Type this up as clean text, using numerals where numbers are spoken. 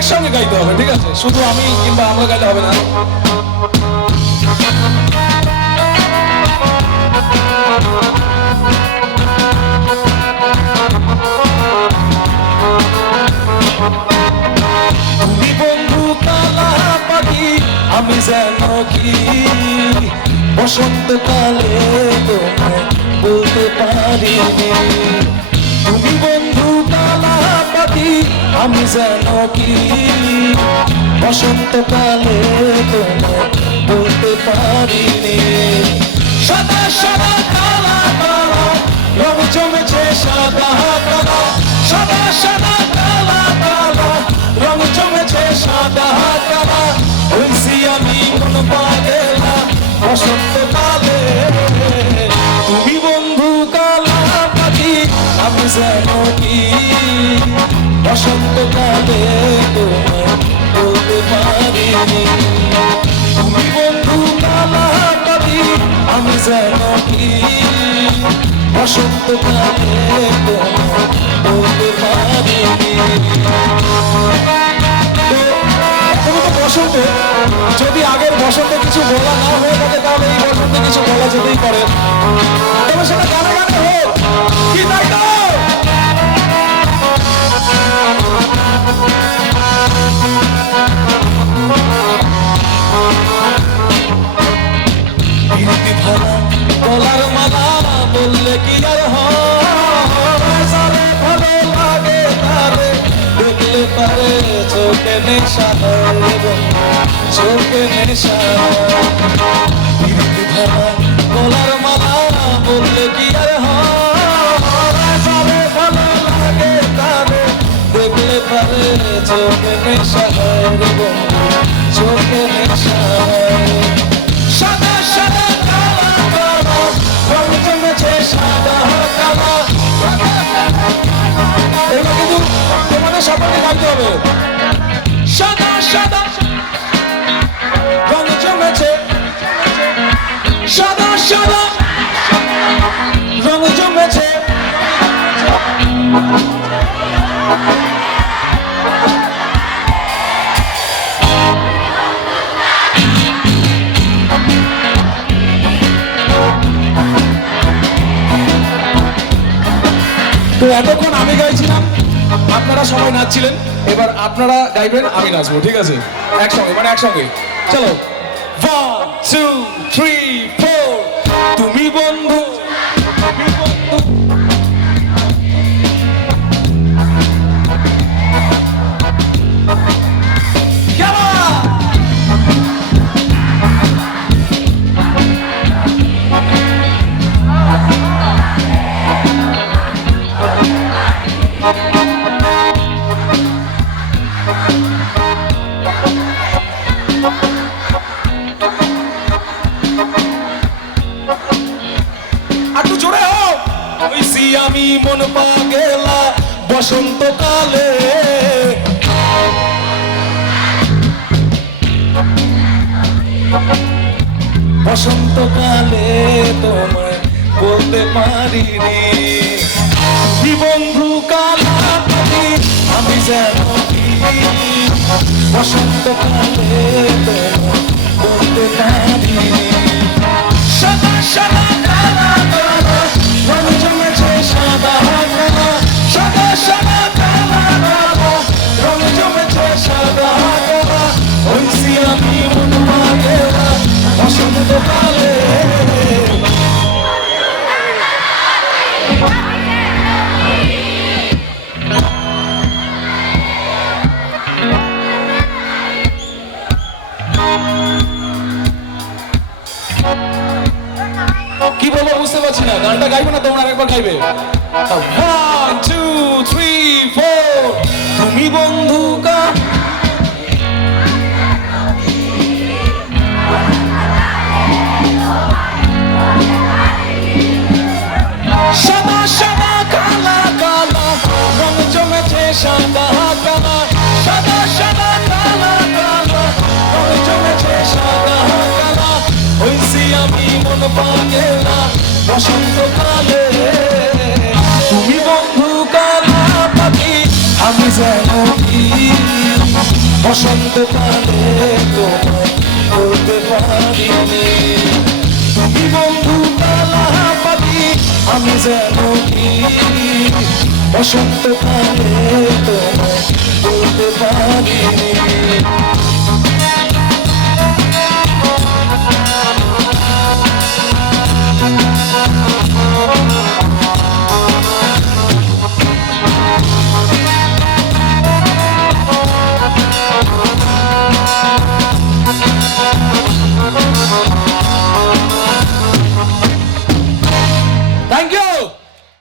একসঙ্গে গাইতে হবে, ঠিক আছে? শুধু আমি কিংবা আমরা গাইলে হবে না। তুমি বন্ধু কালা পাখি, আমি যেন কি বসন্তকালে তোমায় বলতে পারিনি। তুমি বন্ধু কালা পাখি, আমি যেন কি বসন্তকালে তোমায় বলতে পারিনি। সাদা সাদা কালা কালা রং জমেছে, সাদা কালা সাদা সাদা কালা কালা রং জমেছে, সাদা কালা হইছি আমি মন পাগলা বসন্তকালে। তুমি বন্ধু কালা পাখি, আমি যেন কি বসন্তকালে তোমায় বলতে পারিনি। তুমি বন্ধু কালা পাখি, আমি যেন কি বসন্তকালে তোমায় বলতে পারিনি। বসন্তে যদি আগের বসন্তে কিছু বলা না হয়ে থাকে, তাহলে এই বসন্তে কিছু বলা যেতেই পারে। তবে সেটা গানে গানে হোক, কি তাই না? গলার মালা বললে কি আর হয়, সারে ভালো লাগে তারে দেখলে পারে চোখে নেশা হয়, চোখে নেশা। গলার মালা বললে কি আর হয়, সারে ভালো লাগে তারে দেখলে পারে চোখে নেশা হয়, চোখে নেশা হয়। সাদা সাদা কালা কালা রং জমেছে, সাদা কালা। এবার কিন্তু তোমাদের সকলকে গাইতে হবে। সাদা সাদা রং জমেছে, সাদা সাদা রং জমেছে। তো এতক্ষণ আমি গাইছিলাম, আপনারা সবাই নাচছিলেন, এবার আপনারা গাইবেন, আমি নাচবো, ঠিক আছে? একসঙ্গে, মানে একসঙ্গে। চলো, 1 2 3 4। তুমি বন্ধু, তুমি বন্ধু আমি মন পাগলা বসন্তকালে। বসন্তকালে তোমায় বলতে পারিনি। তুমি বন্ধু কালা পাখি, আমি যেন কি বসন্তকালে তোমায় বলতে পারিনি। সাদা সাদা কালা কালা রং জমেছে, সাদা কালা সাদা সাদা কালা কালা রং জমেছে, সাদা কালা হইছি আমি মন পাগলা বসন্তকালে। কি বলবো বুঝতে পারছি না, গানটা গাইবে না তোমরা আরেকবার গাইবে? 1 2 3 4। তুমি বন্ধু সাদা সাদা কালা কালা রং জমেছে, সাদা কালা সাদা সাদা কালা কালা রং জমেছে, সাদা কালা হইছি আমি মন পাগলা বসন্তকালে। তুমি বন্ধু কালা পাখি, আমি যেন কি বসন্তকালে তোমায় বলতে পারিনি। তুমি বন্ধু কালা পাখি, আমি যেন কি বসন্তকালে তোমায় বলতে পারিনি।